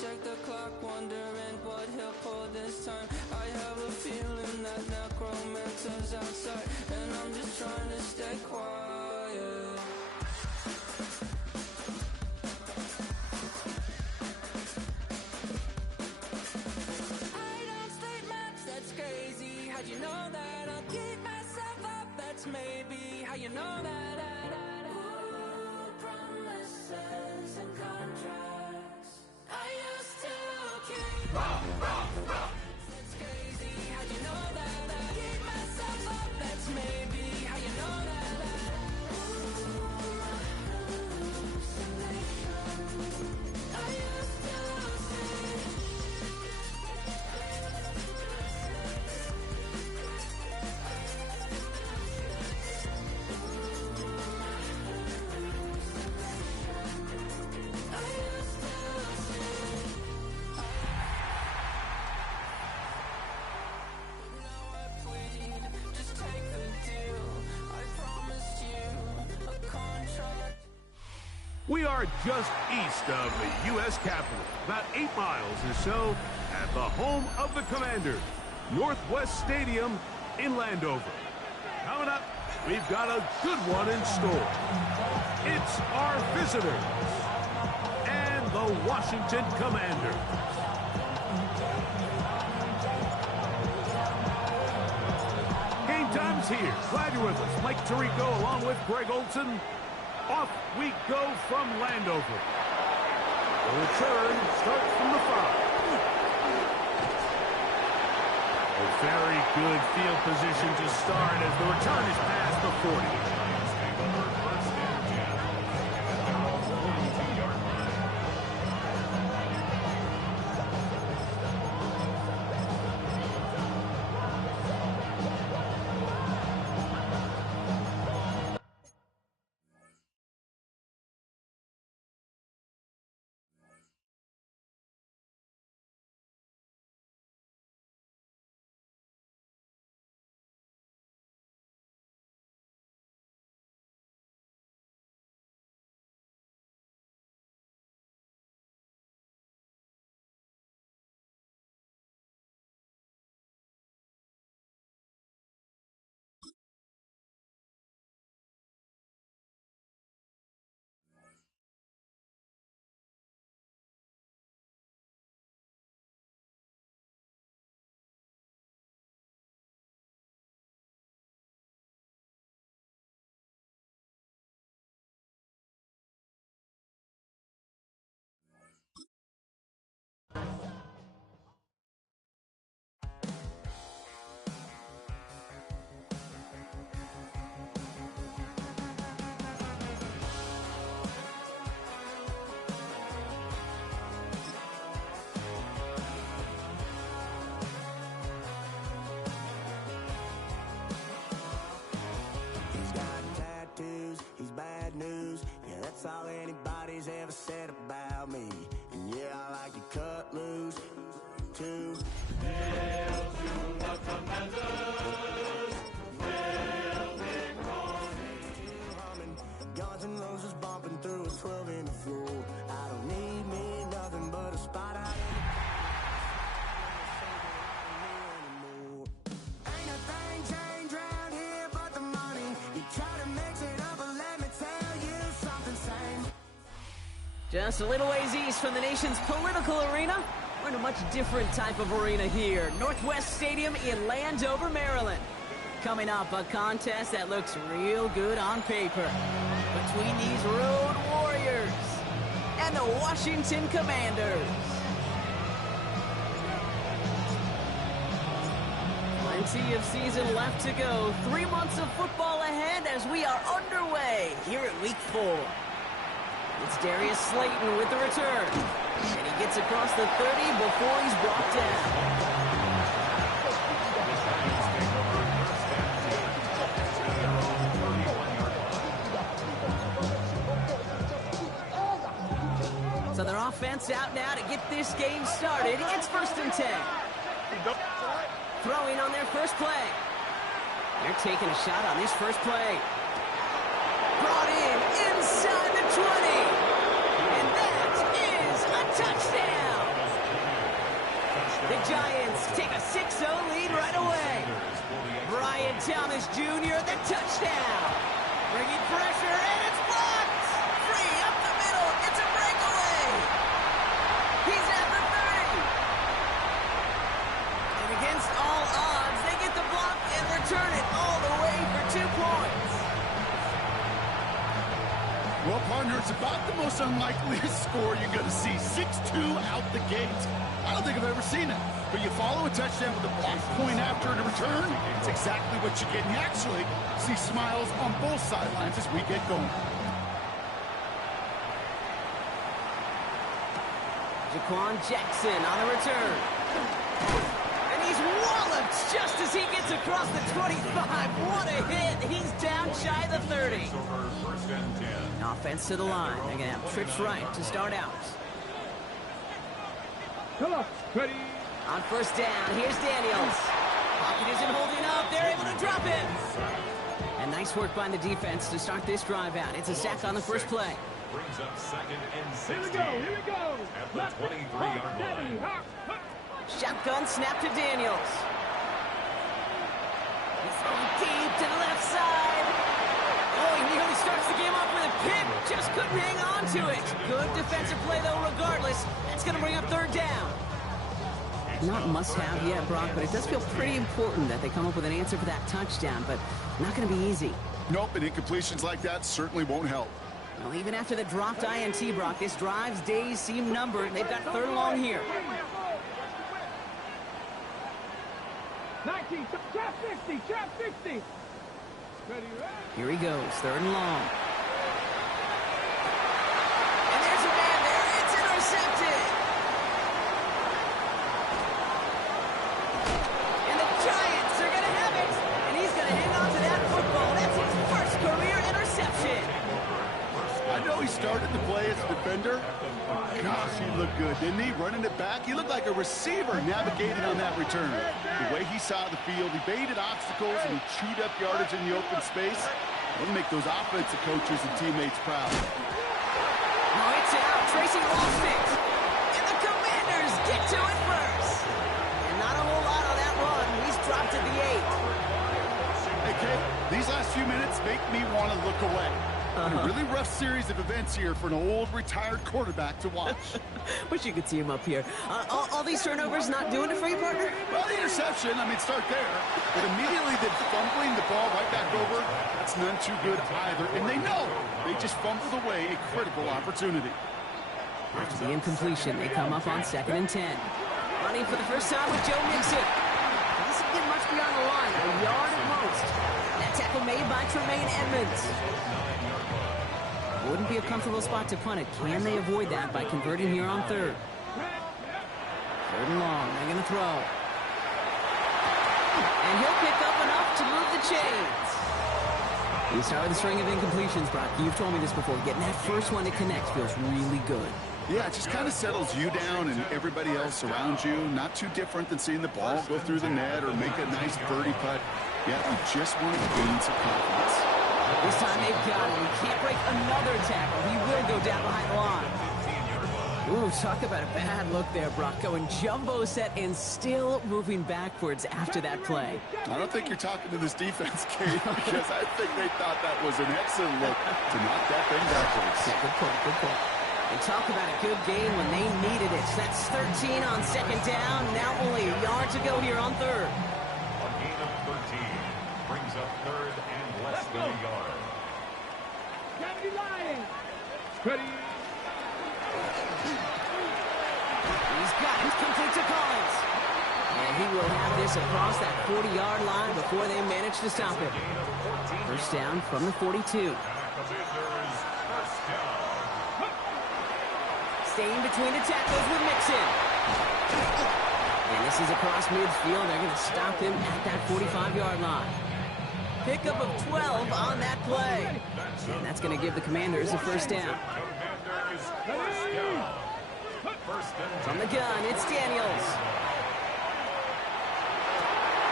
check the clock, wondering what he'll pull this time. I have a feeling that necromancer's outside, and I'm just trying to stay quiet. I don't state maps, that's crazy. How'd you know that? I'll keep myself up, that's maybe how you know that. Ooh, promises and contracts I used to keep. That's crazy, how'd you know that? I keep myself up, that's maybe how you know that. Ooh, hallucination I used to see. We are just east of the U.S. Capitol, about 8 miles or so, at the home of the Commanders, Northwest Stadium in Landover. Coming up, we've got a good one in store. It's our visitors and the Washington Commanders. Game time's here. Glad you're with us. Mike Tirico along with Greg Olson. Off we go from Landover. The return starts from the 5. A very good field position to start as the return is past the 40. That's all anybody's ever said about me. And yeah, I like to cut loose, too. Hail to the Commanders, hail victory. Guns and Roses bumping through a 12 in the floor. I don't need me nothing but a spot out in the ain't a thing changed round here but the money. You try to mix it up, but let me tell you something same. Just a little ways east from the nation's political arena, we're in a much different type of arena here. Northwest Stadium in Landover, Maryland. Coming up, a contest that looks real good on paper between these Road Warriors and the Washington Commanders. Plenty of season left to go. 3 months of football ahead as we are underway here at Week 4. It's Darius Slayton with the return. And he gets across the 30 before he's brought down. So their offense out now to get this game started. It's 1st and 10. Throwing on their first play. They're taking a shot on this first play. Brought in inside the 20. And that is a touchdown. The Giants take a 6-0 lead right away. Brian Thomas Jr., the touchdown. Bringing pressure, and it's blocked. Free up the middle. It's a breakaway. He's at the 30. And against all odds, they get the block and return it all the way for 2 points. Well, partner, it's about the most unlikeliest score you're going to see. 6-2 out the gate. I don't think I've ever seen it. But you follow a touchdown with a block point after and a return, it's exactly what you get. And you actually see smiles on both sidelines as we get going. Jaquan Jackson on the return. And he's walloped just as he gets across the 25. What a hit. He's down shy of the 30. First and 10. Offense to the line. They're going to have trips right to start out. Come on, ready. On first down, here's Daniels. Pocket isn't holding up. They're able to drop it. And nice work by the defense to start this drive out. It's a sack on the first play. Brings up 2nd and 16. Here we go. At the 23-yard line. Shotgun snap to Daniels. He's going deep to the left side. Oh, he nearly starts the game off with a pick. Just couldn't hang on to it. Good defensive play, though, regardless. That's going to bring up third down. Not must-have yet, Brock, but it does feel pretty important that they come up with an answer for that touchdown, but not going to be easy. Nope, and incompletions like that certainly won't help. Well, even after the dropped INT, Brock, this drive's days seem numbered. They've got third and long here. 19, trap 60, trap 60. Here he goes, third and long. And there's a man there. It's intercepted. And the Giants are going to have it. And he's going to hang on to that football. That's his first career interception. I know he started the play as a defender. Gosh, he looked good, didn't he? Running it back, he looked like a receiver navigating on that return. The way he saw the field, he baited obstacles and he chewed up yardage in the open space. It'll make those offensive coaches and teammates proud. Oh, it's out. Tracy lost it. And the Commanders get to it first. And not a whole lot on that run. He's dropped at the 8. Hey, Kate, these last few minutes make me want to look away. A really rough series of events here for an old retired quarterback to watch. Wish you could see him up here. All these turnovers not doing it for you, partner? Well, the interception, I mean, start there. But immediately they're fumbling the ball right back over. That's none too good either. And they know they just fumbled away a critical opportunity. After the incompletion, they come up on 2nd and 10. Running for the first time with Joe Mixon. Doesn't get much beyond the line, a yard at most. That tackle made by Tremaine Edmonds. Wouldn't be a comfortable spot to punt it. Can they avoid that by converting here on 3rd? 3rd and long. They're going to throw. And he'll pick up enough to move the chains. You start with a string of incompletions, Brock. You've told me this before. Getting that first one to connect feels really good. Yeah, it just kind of settles you down and everybody else around you. Not too different than seeing the ball go through the net or make a nice birdie putt. Yeah, you just want to gain some confidence. This time they've got him. He can't break another tackle. He will go down behind the line. Ooh, talk about a bad look there, Brock. Going jumbo set and still moving backwards after that play. I don't think you're talking to this defense, Kate, because I think they thought that was an excellent look to knock that thing backwards. Yeah, good point, good point. And talk about a good game when they needed it. That's 13 on 2nd down. Now only a yard to go here on 3rd. A gain of 13 brings up 3rd and less than a yard. Gravity Lions. Ready. He's got it. Complete to Collins. And he will have this across that 40-yard line before they manage to stop it. First down from the 42. Commanders first down. Staying between the tackles with Mixon. And this is across midfield. They're going to stop him at that 45-yard line. Pickup of 12 on that play. And that's going to give the Commanders a first down. Commanders first down. First and From the gun, it's Daniels.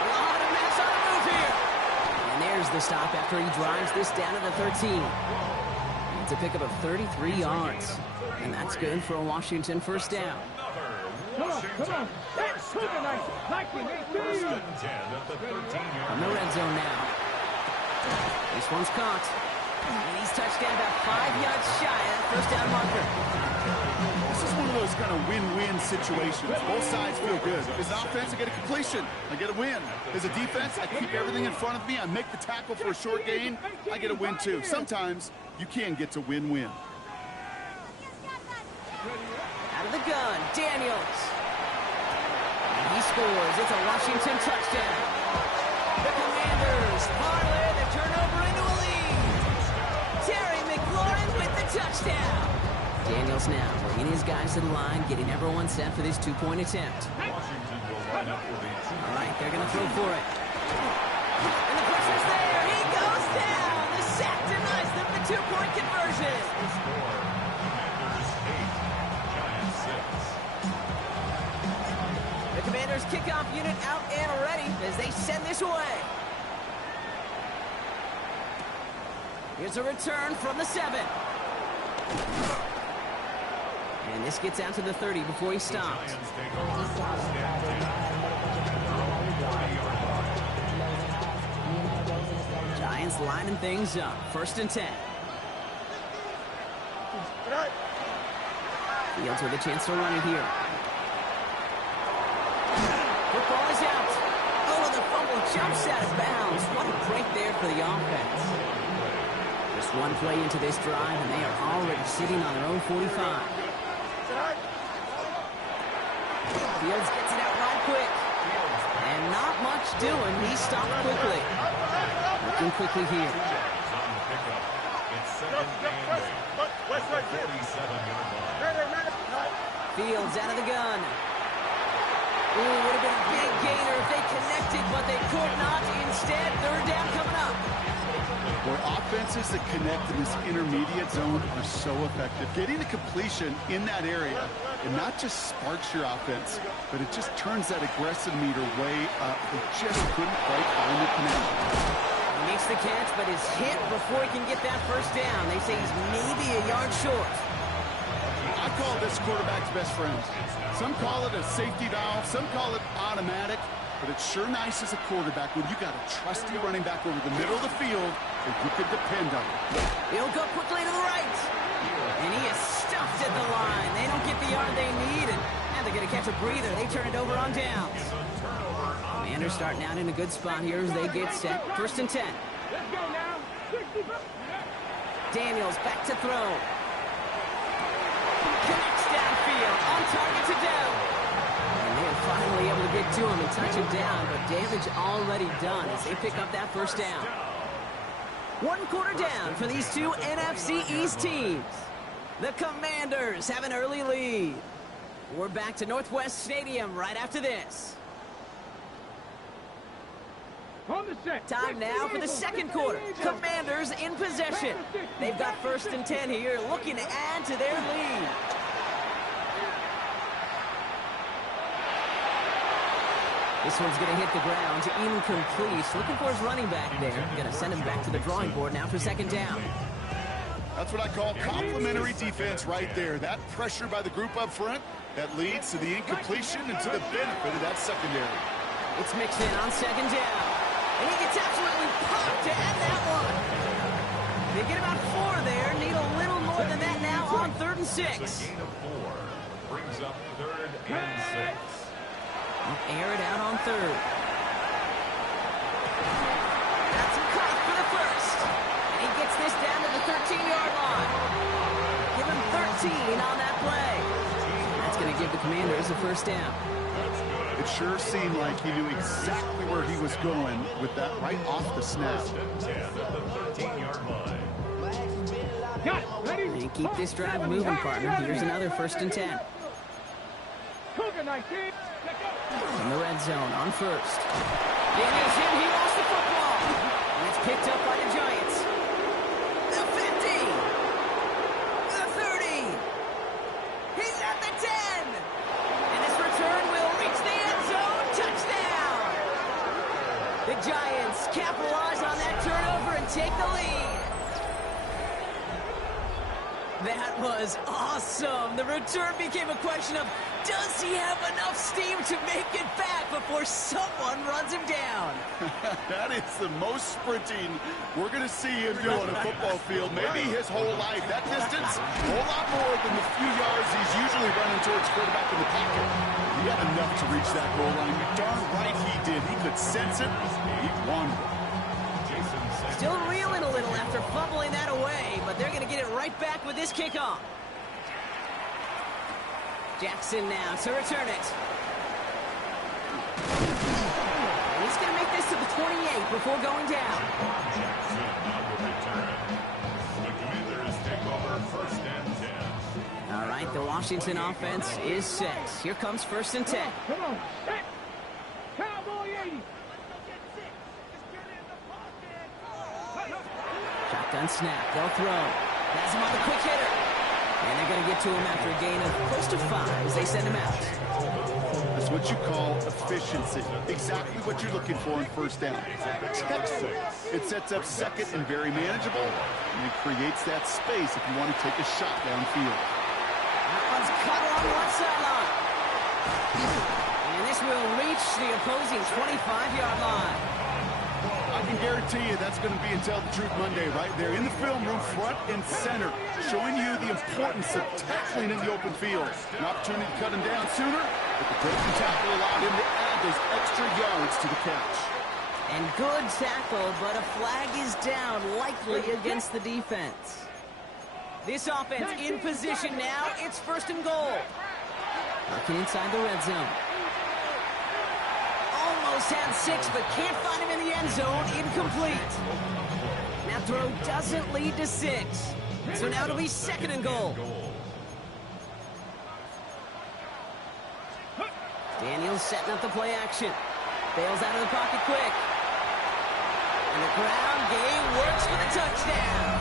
Oh, the Mets on the move here. And there's the stop after he drives this down to the 13. It's a pickup of 33 yards. And that's good for a Washington first down. another Washington, first down. First and 10 at the 13-yard On the red zone now. This one's caught. And he's touchdown about 5 yards shy of that first down marker. This is one of those kind of win-win situations. Both sides feel good. As an offense, I get a completion. I get a win. As a defense, I keep everything in front of me. I make the tackle for a short gain. I get a win, too. Sometimes you can get to win-win. Out of the gun, Daniels. And he scores. It's a Washington touchdown. The Commanders parlay the turnover into a lead. Terry McLaurin with the touchdown. Daniels now bringing his guys to the line, getting everyone set for this two-point attempt. Washington will line up with a All right, they're going to throw for it. And the pressure's there. He goes down. The sack denies them the two-point conversion. score. Commanders 8, Giants 6. The Commanders kickoff unit out and ready as they send this away. Here's a return from the 7. And this gets out to the 30 before he stops. Giants take over first and 10 at their own 40-yard line. Giants lining things up. First and 10. Fields with a chance to run it here. Football is out. Oh, the fumble jumps out of bounds. What a break there for the offense. Just one play into this drive, and they are already sitting on their own 45. Fields gets it out right quick. And not much doing. He stopped quickly. Looking quickly here. On the pickup. It's second and 8. 47-yard line. Fields out of the gun. Ooh, would have been a big gainer if they connected, but they could not. Instead, third down coming up. Boy, offenses that connect in this intermediate zone are so effective. Getting a completion in that area, it not just sparks your offense, but it just turns that aggressive meter way up. They just couldn't quite find the connection. He makes the catch, but is hit before he can get that first down. They say he's maybe a yard short. I call this quarterback's best friend. Some call it a safety valve, some call it automatic, but it's sure nice as a quarterback when you got a trusty running back over the middle of the field that you could depend on. He'll go quickly to the right. And he is stuffed at the line. They don't get the yard they need, and they're going to catch a breather. They turn it over on downs. Commanders starting out in a good spot here as they get set. First and 10. Daniels back to throw. Connects downfield, on target to Dell. And they're finally able to get to him and touch him down, but damage already done as they pick up that first down. 1 quarter down for these two NFC East teams. The Commanders have an early lead. We're back to Northwest Stadium right after this. Time now for the second quarter. Commanders in possession. They've got first and 10 here, looking to add to their lead. This one's going to hit the ground, incomplete. Looking for his running back there. Going to send him back to the drawing board now for second down. That's what I call complimentary defense right there. That pressure by the group up front, that leads to the incompletion and to the benefit of that secondary. It's mixed in on second down. And he gets absolutely popped to end that one. They get about 4 there. Need a little more than that now on 3rd and 6. It's a gain of 4. Brings up 3rd and 6. Air it out on 3rd. That's caught for the first. And he gets this down to the 13-yard line. Give him 13 on that play. That's going to give the Commanders a first down. It sure seemed like he knew exactly where he was going with that right off the snap. 10 at the 13-yard line. And keep this drive moving, partner. Here's another first and 10. In the red zone on first. Daniels in, he lost the football. And it's picked up by the Giants. The 50. The 30. He's at the 10. And this return will reach the end zone. Touchdown. The Giants capitalize on that turnover and take the lead. That was awesome. The return became a question of, does he have enough steam to make it back before someone runs him down? That is the most sprinting we're going to see him do on a football field, maybe his whole life. That distance, a whole lot more than the few yards he's usually running towards quarterback in the pocket. He had enough to reach that goal line. You're darn right he did. He could sense it. He wanted it. Still reeling a little after fumbling that away, but they're going to get it right back with this kickoff. Jackson now to return it. And he's going to make this to the 28 before going down. Jackson on the return. The Commanders take over first and 10. All right, the Washington offense is set. Here comes first and 10. Come on. Set. Cowboy 80. Shotgun snap. They'll throw. Has him on the quick hitter. And they're going to get to him after a gain of close to 5 as they send him out. That's what you call efficiency. Exactly what you're looking for in first down. Textbook. It sets up second and very manageable, and it creates that space if you want to take a shot downfield. That one's cut along the left sideline. And this will reach the opposing 25-yard line. I can guarantee you that's going to be a Tell the Truth Monday right there in the film room, front and center, showing you the importance of tackling in the open field. An opportunity to cut him down sooner, but the broken tackle allowed him to add those extra yards to the catch. And good tackle, but a flag is down, likely against the defense. This offense in position now. It's first and goal. Looking inside the red zone. Almost had 6, but can't find him in the end zone. Incomplete. That throw doesn't lead to 6. So now it'll be second and goal. Daniels setting up the play action. Bails out of the pocket quick. And the ground game works for the touchdown.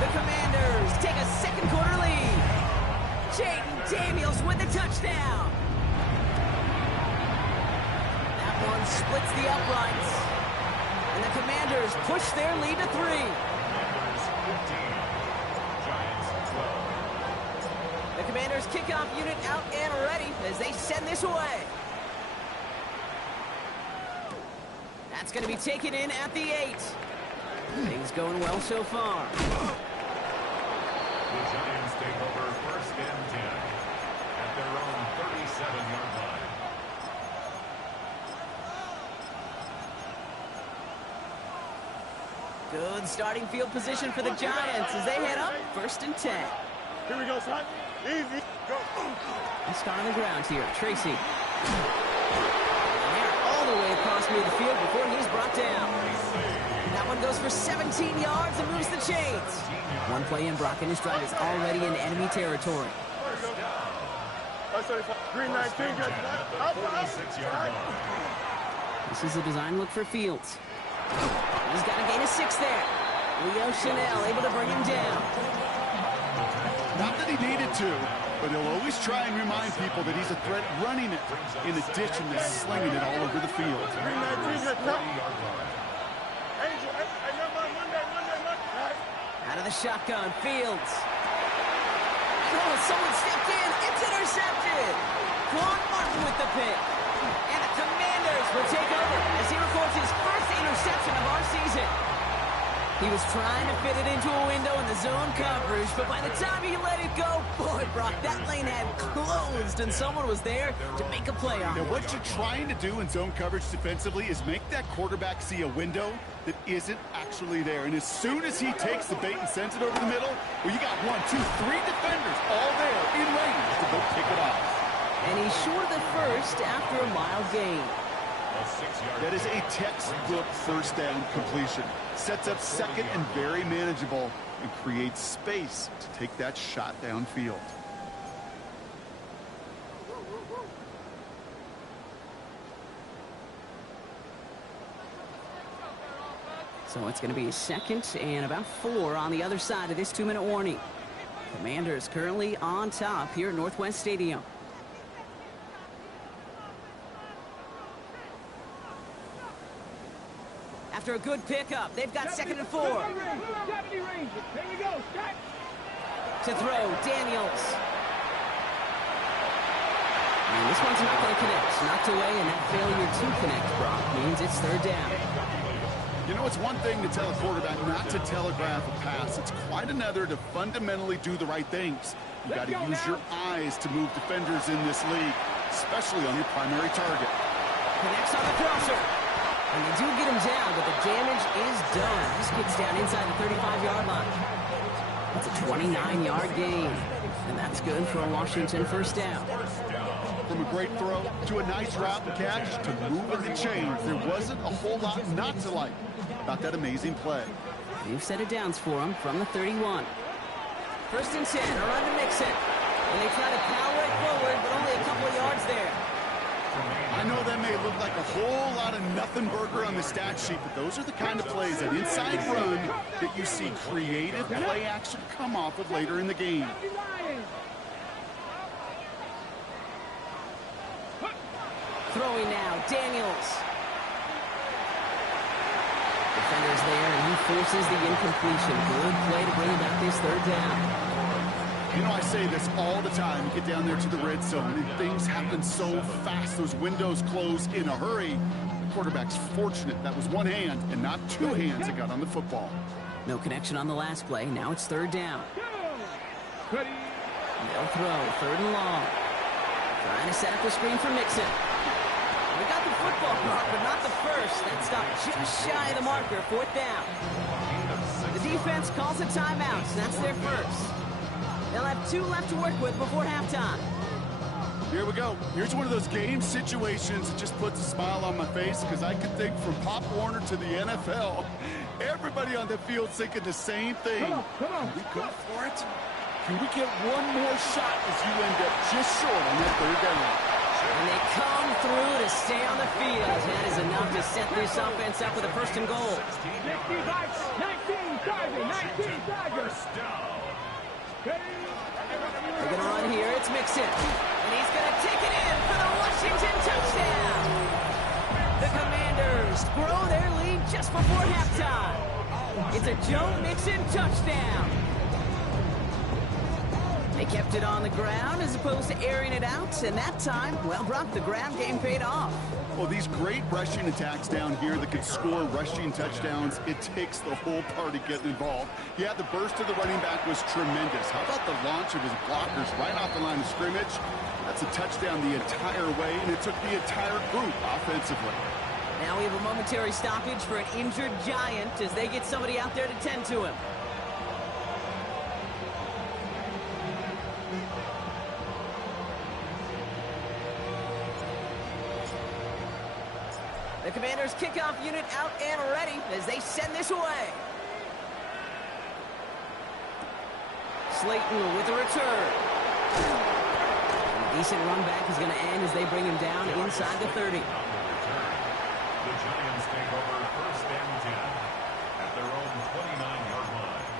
The Commanders take a second quarter lead. Jaden Daniels with the touchdown. That one splits the uprights. And the Commanders push their lead to 3. Commanders 15. Giants 12. The Commanders kickoff unit out and ready as they send this away. That's going to be taken in at the 8. Things going well so far. The Giants take over first and 10 at their own 37-yard line. Good starting field position for the Giants as they head up first and 10. Here we go, son. Easy. Go. They start on the ground here. Tracy. And they're all the way across midfield before he's brought down. That one goes for 17 yards and moves the chains. One play in, Brock and his drive is already in enemy territory. Green 19. Good. Up. 36-yard line. This is a design look for Fields. He's got a gain of 6 there. Leo Chanel able to bring him down. Not that he needed to, but he'll always try and remind people that he's a threat running it in addition to slinging it all over the field. Green 19. Good. Yard line. Out of the shotgun, Fields. Oh, someone stepped in. It's intercepted. Quan Martin with the pick. And the Commanders will take over as he records his first interception of our season. He was trying to fit it into a window in the zone coverage, but by the time he let it go, boy, Brock, that lane had closed, and someone was there to make a play on it. Now, what you're trying to do in zone coverage defensively is make that quarterback see a window that isn't actually there. And as soon as he takes the bait and sends it over the middle, well, you got 1, 2, 3 defenders all there in range to go pick it off. And he's short of the first after a mild gain. That is a textbook first down completion. Sets up second and very manageable and creates space to take that shot downfield. So it's going to be a second and about 4 on the other side of this 2-minute warning. Commanders currently on top here at Northwest Stadium. After a good pickup, they've got second and 4. Deputy range. Here we go. Start. To throw, Daniels. And this one's not going to connect. Knocked away, and that failure to connect, Brock, means it's third down. You know, it's one thing to tell a quarterback not to telegraph a pass. It's quite another to fundamentally do the right things. You got to use your eyes to move defenders in this league, especially on your primary target. Connects on the crosser. And they do get him down, but the damage is done. This gets down inside the 35-yard line. It's a 29-yard gain. And that's good for a Washington first down. From a great throw to a nice route and catch to moving the chains, there wasn't a whole lot not to like about that amazing play. You've set it downs for him from the 31. First and 10, around to Mixon. And they try to power right forward, but only a couple of yards there. I know that may look like a whole lot of nothing burger on the stat sheet, but those are the kind of plays, that inside run, that you see creative play action come off of later in the game. Throwing now, Daniels. Defender's there, and he forces the incompletion. Good play to bring about this third down. You know, I say this all the time. You get down there to the red zone, and things happen so fast. Those windows close in a hurry. The quarterback's fortunate that was one hand and not two hands that got on the football. No connection on the last play. Now it's third down. They'll throw, third and long. Trying to set up the screen for Mixon. We got the football card, but not the first. That stopped just shy of the marker, fourth down. The defense calls a timeout, so that's their first. They'll have 2 left to work with before halftime. Here we go. Here's one of those game situations that just puts a smile on my face, because I can think from Pop Warner to the NFL, everybody on the field thinking the same thing. Come on. Can we go for it? Can we get one more shot as you end up just short on that third down? And they come through to stay on the field. That is enough to set this offense up with a first and goal. 19 Tigers. They're going to run here. It's Mixon. And he's going to take it in for the Washington touchdown. The Commanders grow their lead just before halftime. It's a Joe Mixon touchdown. They kept it on the ground as opposed to airing it out. And that time, well, Brock, the ground game paid off. Well, these great rushing attacks down here that can score rushing touchdowns, it takes the whole party getting involved. Yeah, the burst of the running back was tremendous. How about the launch of his blockers right off the line of scrimmage? That's a touchdown the entire way, and it took the entire group offensively. Now we have a momentary stoppage for an injured Giant as they get somebody out there to tend to him. The Commanders' kickoff unit out and ready as they send this away. Slayton with a return. A decent run back is going to end as they bring him down inside the 30. The Giants take over first and 10 at their own 29-yard line.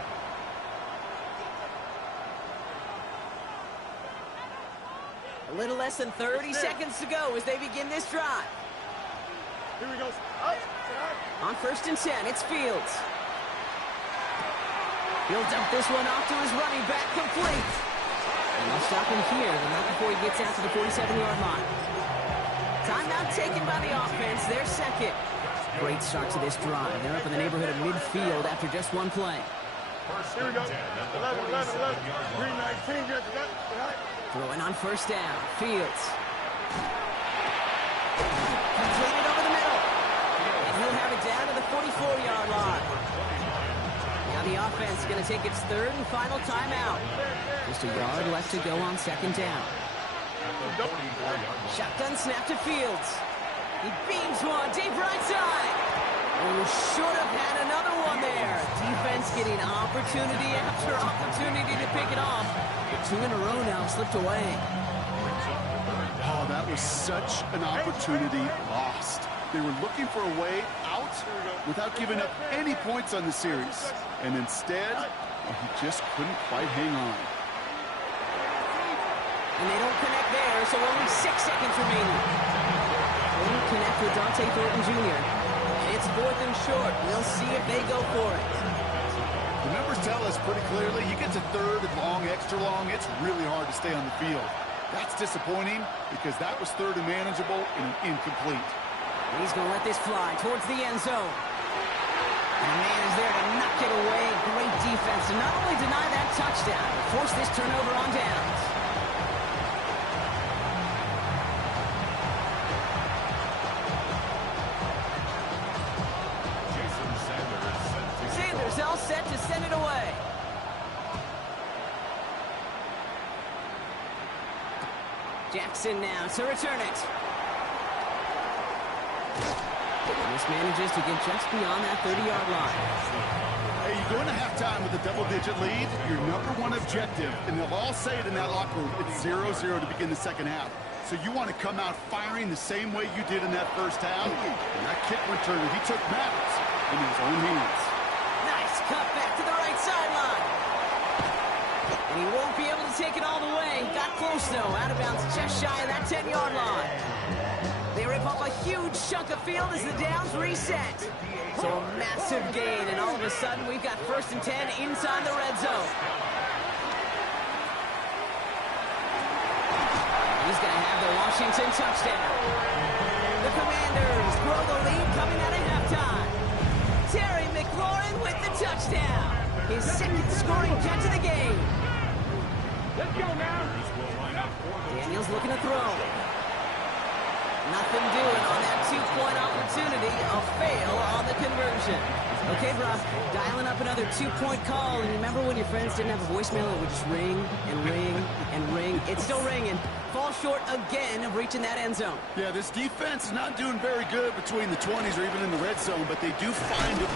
A little less than 30 seconds to go as they begin this drive. Here we go. On first and 10, it's Fields. He'll dump this one off to his running back, complete. And they'll stop him here, but not before he gets out to the 47-yard line. Timeout taken by the offense, their second. Great start to this drive. They're up in the neighborhood of midfield after just one play. Here we go. 11. 319. Throwing on first down, Fields. Completed over the middle. And he'll have it down to the 44-yard line. Now the offense is going to take its third and final timeout. Just a yard left to go on second down. Shotgun snap to Fields. He beams one deep right side. Oh, should have had another one there. Defense getting opportunity after opportunity to pick it off. But 2 in a row now slipped away. Oh, that was such an opportunity lost. They were looking for a way out without giving up any points on the series. And instead, he just couldn't quite hang on. And they don't connect there, so only 6 seconds remaining. They don't connect with Dante Thornton Jr. And it's 4th and short. We'll see if they go for it. The numbers tell us pretty clearly, you get to third and long, extra long, it's really hard to stay on the field. That's disappointing because that was third and manageable and incomplete. He's going to let this fly towards the end zone. And the man is there to knock it away. Great defense to not only deny that touchdown, but force this turnover on downs. Jason Sanders all set to send it away. Jackson now to return it. And this manages to get just beyond that 30-yard line. Hey, you go into halftime with a double-digit lead, your number one objective, and they'll all say it in that locker room, it's 0-0 to begin the second half. So you want to come out firing the same way you did in that first half. And that kick returner, he took matters in his own hands. Nice cut back to the right sideline. And he won't be able to take it all the way. Got close, though. Out of bounds just shy of that 10-yard line. They rip up a huge chunk of field as the downs reset. So a massive gain, and all of a sudden we've got 1st and 10 inside the red zone. He's going to have the Washington touchdown. The Commanders grow the lead coming out of halftime. Terry McLaurin with the touchdown. His 2nd scoring catch of the game. Let's go now. Daniels looking to throw. Nothing doing on that 2-point opportunity. A fail on the conversion. Okay, Brock, dialing up another 2-point call. And remember when your friends didn't have a voicemail? It would just ring and ring and ring. It's still ringing. Fall short again of reaching that end zone. Yeah, this defense is not doing very good between the 20s or even in the red zone, but they do find it.